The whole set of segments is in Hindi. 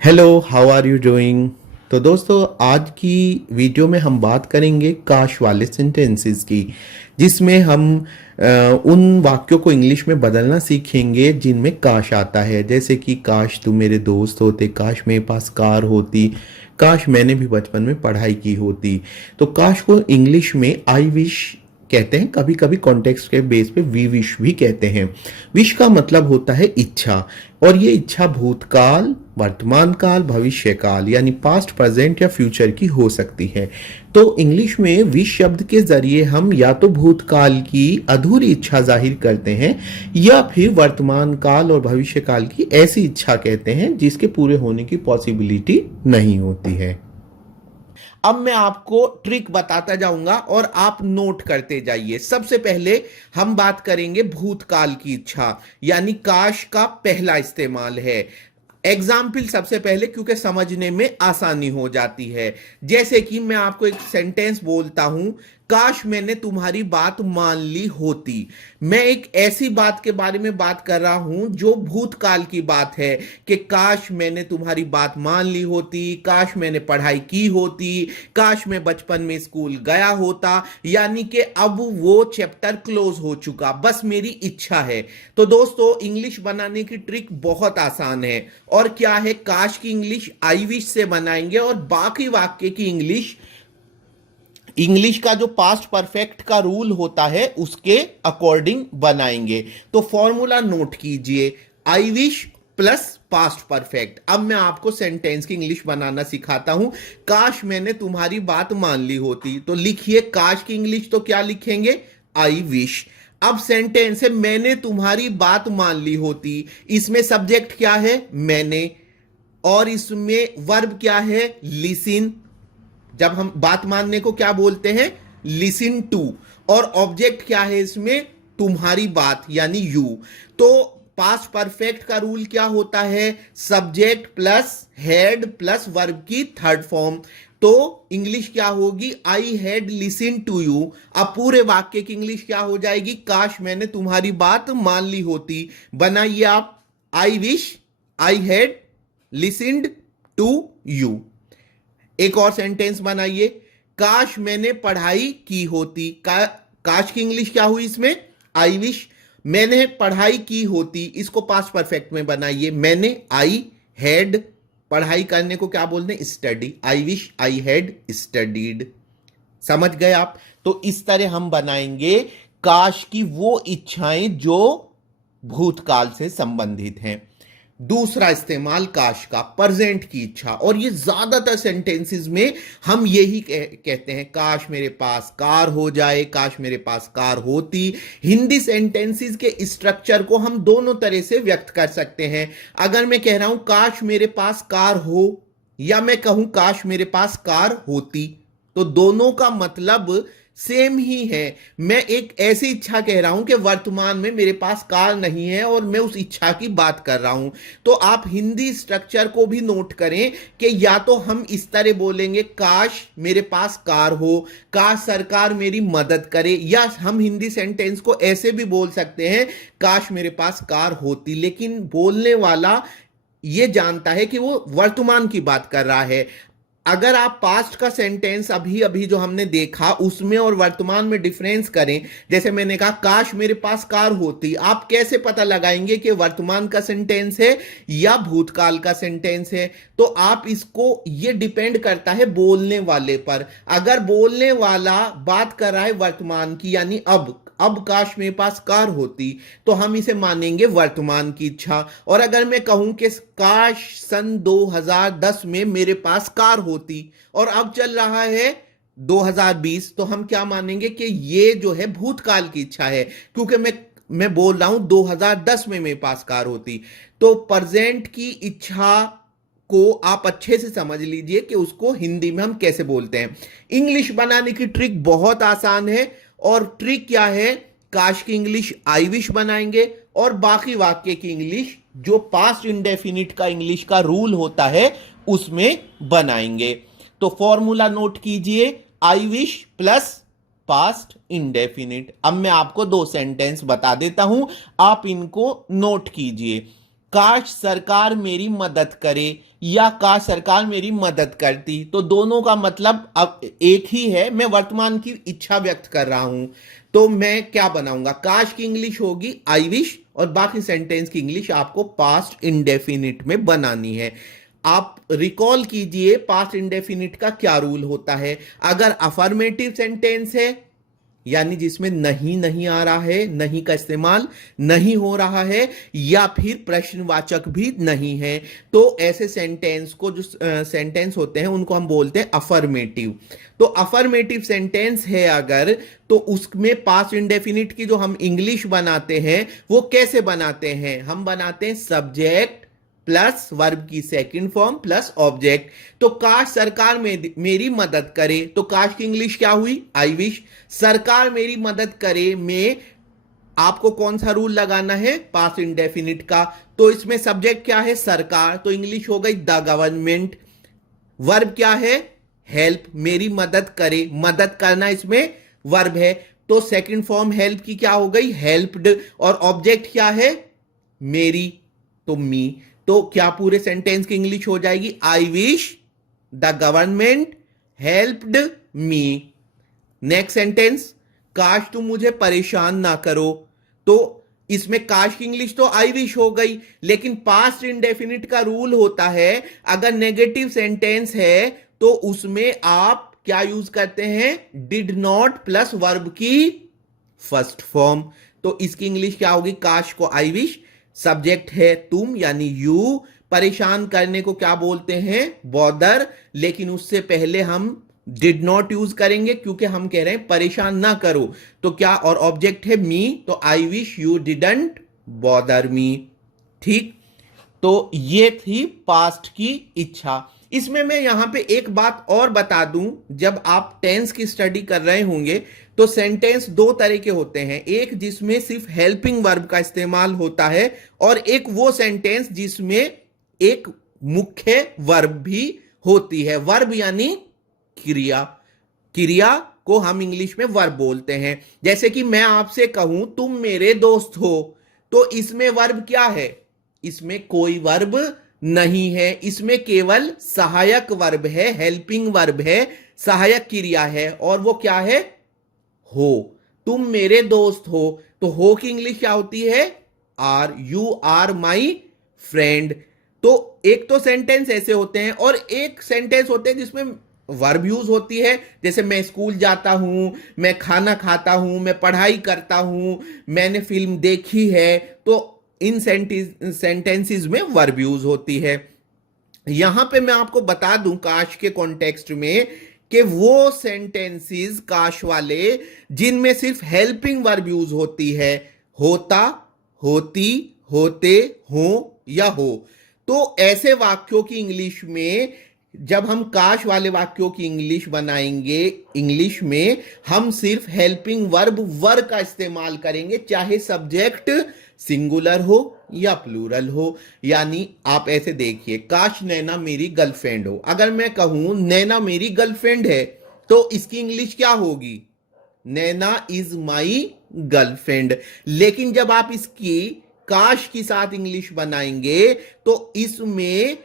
Hello, how are you doing. तो दोस्तों, आज की वीडियो में हम बात करेंगे काश वाले सेंटेंसेस की, जिसमें हम उन वाक्यों को इंग्लिश में बदलना सीखेंगे जिनमें काश आता है। जैसे कि काश तुम मेरे दोस्त होते, काश मेरे पास कार होती, काश मैंने भी बचपन में पढ़ाई की होती। तो काश को इंग्लिश में आई विश कहते हैं, कभी कभी कॉन्टेक्स्ट के बेस पे वी विश भी कहते हैं। विश का मतलब होता है इच्छा, और ये इच्छा भूतकाल, वर्तमान काल, भविष्य काल यानी पास्ट, प्रेजेंट या फ्यूचर की हो सकती है। तो इंग्लिश में विश शब्द के जरिए हम या तो भूतकाल की अधूरी इच्छा जाहिर करते हैं, या फिर वर्तमान काल और भविष्य काल की ऐसी इच्छा कहते हैं जिसके पूरे होने की पॉसिबिलिटी नहीं होती है। अब मैं आपको ट्रिक बताता जाऊंगा और आप नोट करते जाइए। सबसे पहले हम बात करेंगे भूतकाल की इच्छा, यानी काश का पहला इस्तेमाल है। एग्जाम्पल सबसे पहले, क्योंकि समझने में आसानी हो जाती है। जैसे कि मैं आपको एक सेंटेंस बोलता हूं, काश मैंने तुम्हारी बात मान ली होती। मैं एक ऐसी बात के बारे में बात कर रहा हूं जो भूतकाल की बात है, कि काश मैंने तुम्हारी बात मान ली होती, काश मैंने पढ़ाई की होती, काश मैं बचपन में स्कूल गया होता। यानी कि अब वो चैप्टर क्लोज हो चुका, बस मेरी इच्छा है। तो दोस्तों, इंग्लिश बनाने की ट्रिक बहुत आसान है। और क्या है, काश की इंग्लिश आई विश से बनाएंगे, और बाकी वाक्य की इंग्लिश का जो पास्ट परफेक्ट का रूल होता है उसके अकॉर्डिंग बनाएंगे। तो फॉर्मूला नोट कीजिए, I wish plus past perfect. अब मैं आपको सेंटेंस की इंग्लिश बनाना सिखाता हूं। काश मैंने तुम्हारी बात मान ली होती, तो लिखिए काश की इंग्लिश तो क्या लिखेंगे, आई विश। अब सेंटेंस है मैंने तुम्हारी बात मान ली होती, इसमें सब्जेक्ट क्या है, मैंने, और इसमें वर्ब क्या है, लिसन। जब हम बात मानने को क्या बोलते हैं, लिसन टू। और ऑब्जेक्ट क्या है इसमें, तुम्हारी बात यानी यू। तो पास्ट परफेक्ट का रूल क्या होता है, subject plus had plus verb की थर्ड फॉर्म। तो इंग्लिश क्या होगी, I had listen to you. अब पूरे वाक्य की इंग्लिश क्या हो जाएगी, काश मैंने तुम्हारी बात मान ली होती। बनाइए आप, I wish I had listened to you. एक और सेंटेंस बनाइए, काश मैंने पढ़ाई की होती। काश की इंग्लिश क्या हुई इसमें, आई विश। मैंने पढ़ाई की होती, इसको पास्ट परफेक्ट में बनाइए, मैंने आई हैड, पढ़ाई करने को क्या बोलते हैं, study. I wish I had studied. समझ गए आप। तो इस तरह हम बनाएंगे काश की वो इच्छाएं जो भूतकाल से संबंधित हैं। दूसरा इस्तेमाल काश का, प्रेजेंट की इच्छा, और ये ज्यादातर सेंटेंसेस में हम यही कहते हैं, काश मेरे पास कार हो जाए, काश मेरे पास कार होती। हिंदी सेंटेंसेस के स्ट्रक्चर को हम दोनों तरह से व्यक्त कर सकते हैं। अगर मैं कह रहा हूं काश मेरे पास कार हो, या मैं कहूं काश मेरे पास कार होती, तो दोनों का मतलब सेम ही है। मैं एक ऐसी इच्छा कह रहा हूं कि वर्तमान में मेरे पास कार नहीं है, और मैं उस इच्छा की बात कर रहा हूं। तो आप हिंदी स्ट्रक्चर को भी नोट करें कि या तो हम इस तरह बोलेंगे, काश मेरे पास कार हो, काश सरकार मेरी मदद करे, या हम हिंदी सेंटेंस को ऐसे भी बोल सकते हैं, काश मेरे पास कार होती। लेकिन बोलने वाला ये जानता है कि वो वर्तमान की बात कर रहा है। अगर आप पास्ट का सेंटेंस अभी अभी जो हमने देखा उसमें और वर्तमान में डिफरेंस करें, जैसे मैंने कहा काश मेरे पास कार होती, आप कैसे पता लगाएंगे कि वर्तमान का सेंटेंस है या भूतकाल का सेंटेंस है। तो आप इसको, ये डिपेंड करता है बोलने वाले पर। अगर बोलने वाला बात कर रहा है वर्तमान की, यानी अब काश मेरे पास कार होती, तो हम इसे मानेंगे वर्तमान की इच्छा। और अगर मैं कहूं कि काश सन 2010 में मेरे पास कार होती, और अब चल रहा है 2020, तो हम क्या मानेंगे कि ये जो है भूतकाल की इच्छा है, क्योंकि मैं बोल रहा हूं 2010 में मेरे पास कार होती। तो प्रेजेंट की इच्छा को आप अच्छे से समझ लीजिए कि उसको हिंदी में हम कैसे बोलते हैं। इंग्लिश बनाने की ट्रिक बहुत आसान है, और ट्रिक क्या है, काश की इंग्लिश आई विश बनाएंगे, और बाकी वाक्य की इंग्लिश जो पास्ट इंडेफिनिट का इंग्लिश का रूल होता है उसमें बनाएंगे। तो फॉर्मूला नोट कीजिए, I wish plus past indefinite. अब मैं आपको दो सेंटेंस बता देता हूं, आप इनको नोट कीजिए। काश सरकार मेरी मदद करे या काश सरकार मेरी मदद करती, तो दोनों का मतलब अब एक ही है। मैं वर्तमान की इच्छा व्यक्त कर रहा हूं, तो मैं क्या बनाऊंगा? काश की इंग्लिश होगी आई विश, और बाकी सेंटेंस की इंग्लिश आपको पास्ट इंडेफिनिट में बनानी है। आप रिकॉल कीजिए पास्ट इंडेफिनिट का क्या रूल होता है। अगर अफर्मेटिव सेंटेंस है, यानी जिसमें नहीं नहीं आ रहा है, नहीं का इस्तेमाल नहीं हो रहा है, या फिर प्रश्नवाचक भी नहीं है, तो ऐसे सेंटेंस को, जो सेंटेंस होते हैं उनको हम बोलते हैं अफर्मेटिव। तो अफर्मेटिव सेंटेंस है अगर, तो उसमें पास्ट इंडेफिनिट की जो हम इंग्लिश बनाते हैं वो कैसे बनाते हैं? हम बनाते हैं सब्जेक्ट प्लस वर्ब की सेकंड फॉर्म प्लस ऑब्जेक्ट। तो काश सरकार मेरी मदद करे, तो काश की इंग्लिश क्या हुई? I wish. सरकार मेरी मदद करे में आपको कौन सा रूल लगाना है? पास्ट इंडेफिनिट का। तो इसमें सब्जेक्ट क्या है? सरकार, तो इंग्लिश हो गई द गवर्नमेंट। वर्ब क्या है? हेल्प, मेरी मदद करे, मदद करना इसमें वर्ब है, तो सेकंड फॉर्म हेल्प की क्या हो गई? हेल्प्ड। और ऑब्जेक्ट क्या है? मेरी, तो मी। तो क्या पूरे सेंटेंस की इंग्लिश हो जाएगी? I wish the government helped me. Next sentence, काश तुम मुझे परेशान ना करो, तो इसमें काश की इंग्लिश तो आई विश हो गई, लेकिन पास्ट इंडेफिनिट का रूल होता है अगर नेगेटिव सेंटेंस है तो उसमें आप क्या यूज करते हैं? डिड नॉट प्लस वर्ब की फर्स्ट फॉर्म। तो इसकी इंग्लिश क्या होगी? काश को आई विश, सब्जेक्ट है तुम यानी यू, परेशान करने को क्या बोलते हैं? बॉदर, लेकिन उससे पहले हम डिड नॉट यूज करेंगे क्योंकि हम कह रहे हैं परेशान ना करो। तो क्या, और ऑब्जेक्ट है मी, तो I wish you didn't bother me. ठीक, तो ये थी पास्ट की इच्छा। इसमें मैं यहां पे एक बात और बता दूं, जब आप टेंस की स्टडी कर रहे होंगे तो सेंटेंस दो तरह के होते हैं, एक जिसमें सिर्फ हेल्पिंग वर्ब का इस्तेमाल होता है और एक वो सेंटेंस जिसमें एक मुख्य वर्ब भी होती है। वर्ब यानी क्रिया, क्रिया को हम इंग्लिश में वर्ब बोलते हैं। जैसे कि मैं आपसे कहूं तुम मेरे दोस्त हो, तो इसमें वर्ब क्या है? इसमें कोई वर्ब नहीं है, इसमें केवल सहायक वर्ब है, हेल्पिंग वर्ब है, सहायक क्रिया है, और वो क्या है? हो। तुम मेरे दोस्त हो, तो हो की इंग्लिश क्या होती है? Are, you are my friend. तो एक तो सेंटेंस ऐसे होते हैं और एक सेंटेंस होते हैं जिसमें वर्ब यूज होती है, जैसे मैं स्कूल जाता हूं, मैं खाना खाता हूं, मैं पढ़ाई करता हूं, मैंने फिल्म देखी है। तो इन सेंटेंसेस में वर्ब यूज होती है। यहां पे मैं आपको बता दूं काश के कॉन्टेक्स्ट में कि वो सेंटेंसेस काश वाले जिनमें सिर्फ हेल्पिंग वर्ब यूज होती है, होता, होती, होते, हो या हो, तो ऐसे वाक्यों की इंग्लिश में जब हम काश वाले वाक्यों की इंग्लिश बनाएंगे, इंग्लिश में हम सिर्फ हेल्पिंग वर्ब वर का इस्तेमाल करेंगे, चाहे सब्जेक्ट सिंगुलर हो या प्लूरल हो। यानी आप ऐसे देखिए, काश नैना मेरी गर्लफ्रेंड हो, अगर मैं कहूं नैना मेरी गर्लफ्रेंड है तो इसकी इंग्लिश क्या होगी? नैना इज माई गर्लफ्रेंड। लेकिन जब आप इसकी काश के साथ इंग्लिश बनाएंगे तो इसमें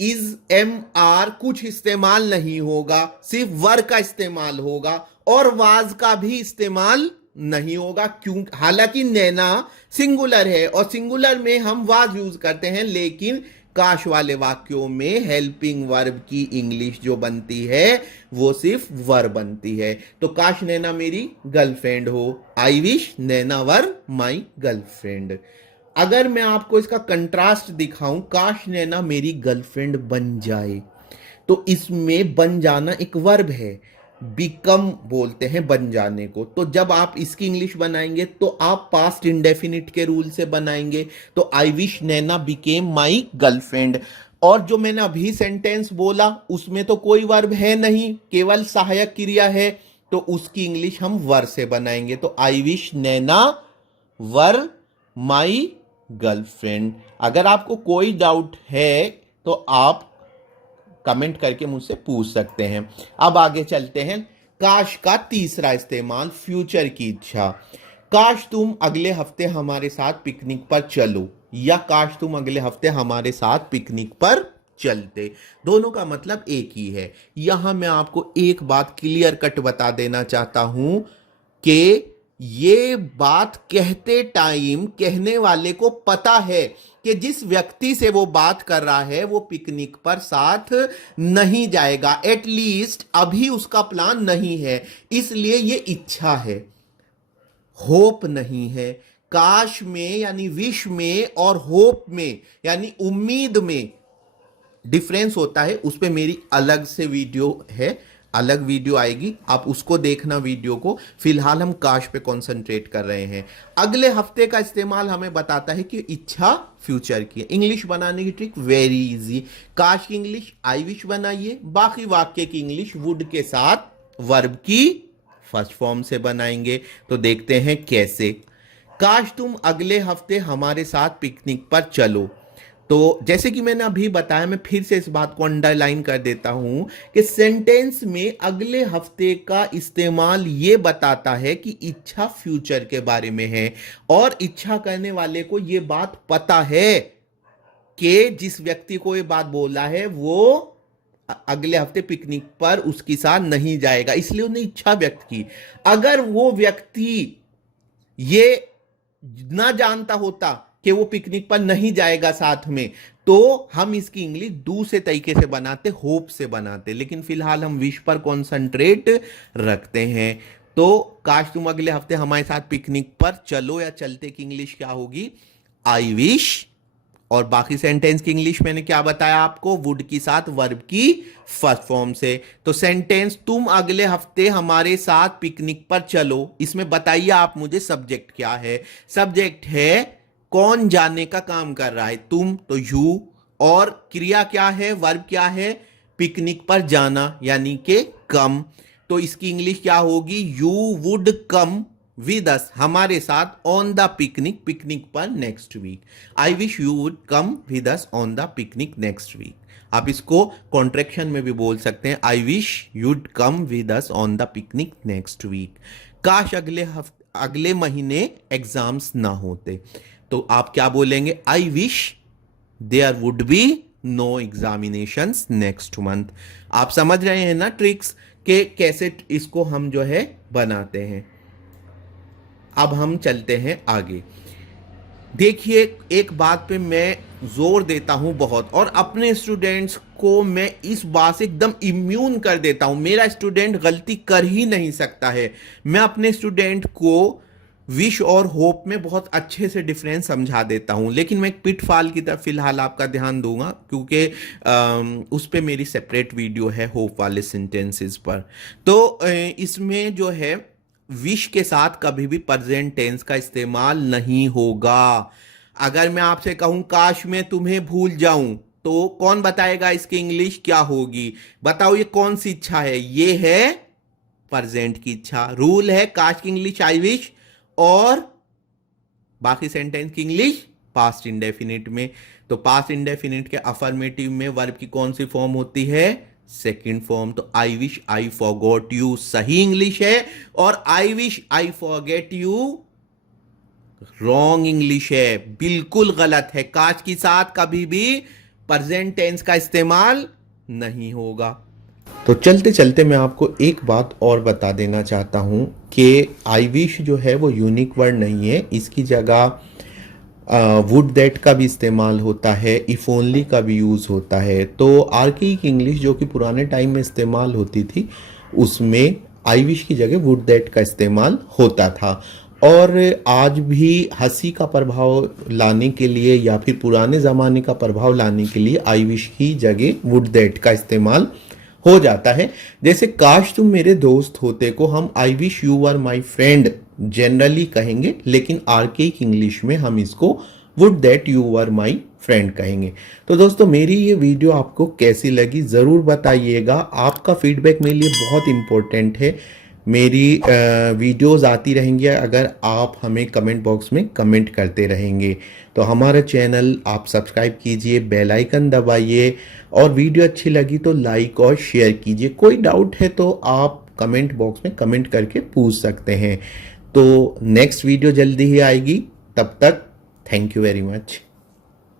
इज, एम, आर कुछ इस्तेमाल नहीं होगा, सिर्फ वर का इस्तेमाल होगा और वाज का भी इस्तेमाल नहीं होगा। क्यों? हालांकि नैना सिंगुलर है और सिंगुलर में हम वाज यूज करते हैं, लेकिन काश वाले वाक्यों में हेल्पिंग वर्ब की इंग्लिश जो बनती है वो सिर्फ वर बनती है। तो काश नैना मेरी गर्लफ्रेंड हो, I wish Naina were my girlfriend. अगर मैं आपको इसका कंट्रास्ट दिखाऊं, काश नैना मेरी गर्लफ्रेंड बन जाए, तो इसमें बन जाना एक वर्ब है, बिकम बोलते हैं बन जाने को। तो जब आप इसकी इंग्लिश बनाएंगे तो आप पास्ट इंडेफिनिट के रूल से बनाएंगे, तो I wish Naina became my girlfriend. और जो मैंने अभी सेंटेंस बोला उसमें तो कोई वर्ब है नहीं, केवल सहायक क्रिया है, तो उसकी इंग्लिश हम वर से बनाएंगे। तो I wish Naina were my girlfriend. अगर आपको कोई डाउट है तो आप कमेंट करके मुझसे पूछ सकते हैं। अब आगे चलते हैं। काश का तीसरा इस्तेमाल, फ्यूचर की इच्छा। काश तुम अगले हफ्ते हमारे साथ पिकनिक पर चलो, या काश तुम अगले हफ्ते हमारे साथ पिकनिक पर चलते। दोनों का मतलब एक ही है। यहां मैं आपको एक बात क्लियर कट बता देना चाहता हूं कि ये बात कहते टाइम कहने वाले को पता है कि जिस व्यक्ति से वो बात कर रहा है वो पिकनिक पर साथ नहीं जाएगा, एटलीस्ट अभी उसका प्लान नहीं है, इसलिए ये इच्छा है, होप नहीं है। काश में यानी विश में और होप में यानी उम्मीद में डिफरेंस होता है। उस पे मेरी अलग से वीडियो है, अलग वीडियो आएगी, आप उसको देखना वीडियो को। फिलहाल हम काश पे कंसंट्रेट कर रहे हैं। अगले हफ्ते का इस्तेमाल हमें बताता है कि इच्छा फ्यूचर की है। इंग्लिश बनाने की ट्रिक वेरी इजी। काश की इंग्लिश आई विश बनाइए, बाकी वाक्य की इंग्लिश वुड के साथ वर्ब की फर्स्ट फॉर्म से बनाएंगे। तो देखते हैं कैसे। काश तुम अगले हफ्ते हमारे साथ पिकनिक पर चलो। तो जैसे कि मैंने अभी बताया, मैं फिर से इस बात को अंडरलाइन कर देता हूं कि सेंटेंस में अगले हफ्ते का इस्तेमाल यह बताता है कि इच्छा फ्यूचर के बारे में है, और इच्छा करने वाले को यह बात पता है कि जिस व्यक्ति को यह बात बोला है वो अगले हफ्ते पिकनिक पर उसके साथ नहीं जाएगा, इसलिए उसने इच्छा व्यक्त की। अगर वो व्यक्ति ये ना जानता होता कि वो पिकनिक पर नहीं जाएगा साथ में, तो हम इसकी इंग्लिश दूसरे तरीके से बनाते, होप से बनाते। लेकिन फिलहाल हम विश पर कॉन्सेंट्रेट रखते हैं। तो काश तुम अगले हफ्ते हमारे साथ पिकनिक पर चलो या चलते की इंग्लिश क्या होगी? I wish. और बाकी सेंटेंस की इंग्लिश मैंने क्या बताया आपको? वुड के साथ वर्ब की फर्स्ट फॉर्म से। तो सेंटेंस तुम अगले हफ्ते हमारे साथ पिकनिक पर चलो, इसमें बताइए आप मुझे सब्जेक्ट क्या है। सब्जेक्ट है कौन जाने का काम कर रहा है, तुम तो यू, और क्रिया क्या है, वर्ब क्या है, पिकनिक पर जाना यानी कि कम। तो इसकी इंग्लिश क्या होगी? You would come with us, हमारे साथ, ऑन द पिकनिक, पिकनिक पर next week. I wish you would come with us on the picnic next week. आप इसको कॉन्ट्रैक्शन में भी बोल सकते हैं, I wish you'd come with us on the picnic next week. काश अगले महीने एग्जाम्स ना होते, तो आप क्या बोलेंगे? I wish there would be no examinations next month. आप समझ रहे हैं ना ट्रिक्स के कैसे इसको हम जो है बनाते हैं। अब हम चलते हैं आगे। देखिए, एक बात पे मैं जोर देता हूं बहुत, और अपने स्टूडेंट्स को मैं इस बात से एकदम इम्यून कर देता हूं। मेरा स्टूडेंट गलती कर ही नहीं सकता है। मैं अपने स्टूडेंट को विश और होप में बहुत अच्छे से डिफरेंस समझा देता हूं, लेकिन मैं एक पिटफॉल की तरफ फिलहाल आपका ध्यान दूंगा, क्योंकि उस पे मेरी सेपरेट वीडियो है होप वाले सेंटेंसेस पर। तो इसमें जो है विश के साथ कभी भी प्रेजेंट टेंस का इस्तेमाल नहीं होगा। अगर मैं आपसे कहूं काश मैं तुम्हें भूल जाऊं, तो कौन बताएगा इसकी इंग्लिश क्या होगी? बताओ, ये कौन सी इच्छा है? ये है प्रेजेंट की इच्छा। रूल है काश की इंग्लिश आई विश, और बाकी सेंटेंस की इंग्लिश पास्ट इंडेफिनिट में। तो पास्ट इंडेफिनिट के अफर्मेटिव में वर्ब की कौन सी फॉर्म होती है? Second form. तो I wish I forgot you सही इंग्लिश है, और I wish I forget you wrong English है, बिल्कुल गलत है। काश के साथ कभी भी प्रेजेंट टेंस का इस्तेमाल नहीं होगा। तो चलते चलते मैं आपको एक बात और बता देना चाहता हूं कि आई विश जो है वो यूनिक वर्ड नहीं है। इसकी जगह वुड दैट का भी इस्तेमाल होता है, इफ ओनली का भी यूज़ होता है। तो आर्किक इंग्लिश जो कि पुराने टाइम में इस्तेमाल होती थी, उसमें आई विश की जगह वुड दैट का इस्तेमाल होता था। और आज भी हंसी का प्रभाव लाने के लिए या फिर पुराने ज़माने का प्रभाव लाने के लिए आई विश की जगह वुड दैट का इस्तेमाल हो जाता है। जैसे काश तुम मेरे दोस्त होते को हम आई wish you were my friend generally कहेंगे, लेकिन आर्केइक इंग्लिश में हम इसको would that you were my friend कहेंगे। तो दोस्तों, मेरी ये वीडियो आपको कैसी लगी ज़रूर बताइएगा। आपका फीडबैक मेरे लिए बहुत इंपॉर्टेंट है। मेरी वीडियोस आती रहेंगी अगर आप हमें कमेंट बॉक्स में कमेंट करते रहेंगे। तो हमारा चैनल आप सब्सक्राइब कीजिए, बेल आइकन दबाइए, और वीडियो अच्छी लगी तो लाइक और शेयर कीजिए। कोई डाउट है तो आप कमेंट बॉक्स में कमेंट करके पूछ सकते हैं। तो नेक्स्ट वीडियो जल्दी ही आएगी, तब तक थैंक यू वेरी मच।